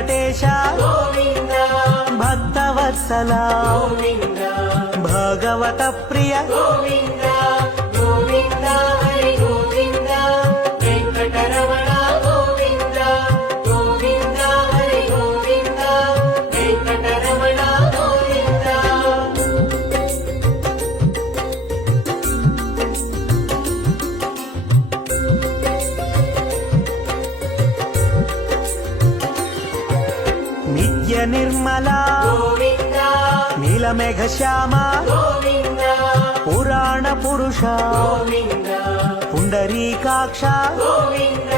వెంకటేశ గోవింద భక్తవత్సల గోవింద భగవత ప్రియ గోవింద గోవింద హరి గోవింద వెంకటరమణ గోవింద గోవింద హరి గోవింద వెంకటరమణ గోవింద నిత్య నిర్మల గోవింద నీలమేఘ శ్యామ గోవింద పురాణ పురుష గోవింద పుండరీకాక్ష గోవింద